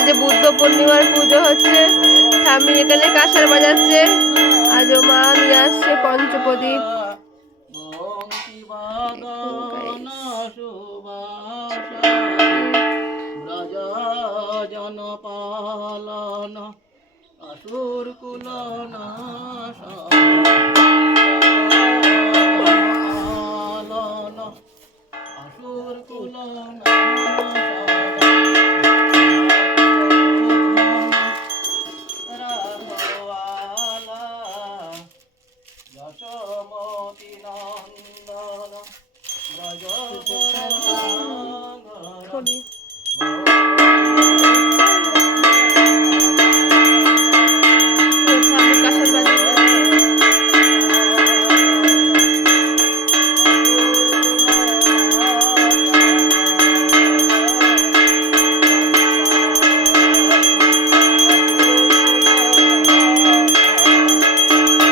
আজ বুদ্ধ পূর্ণিমার পুজো হচ্ছে। ঠাম্মি এখানে কাঁসার বাজাচ্ছে। আজ মা নিয়ে আসছে পঞ্চপ্রদীপ। জনপালন আসুর কুলনা আসুর কুলনা যশোমতি নন্দন ব্রজ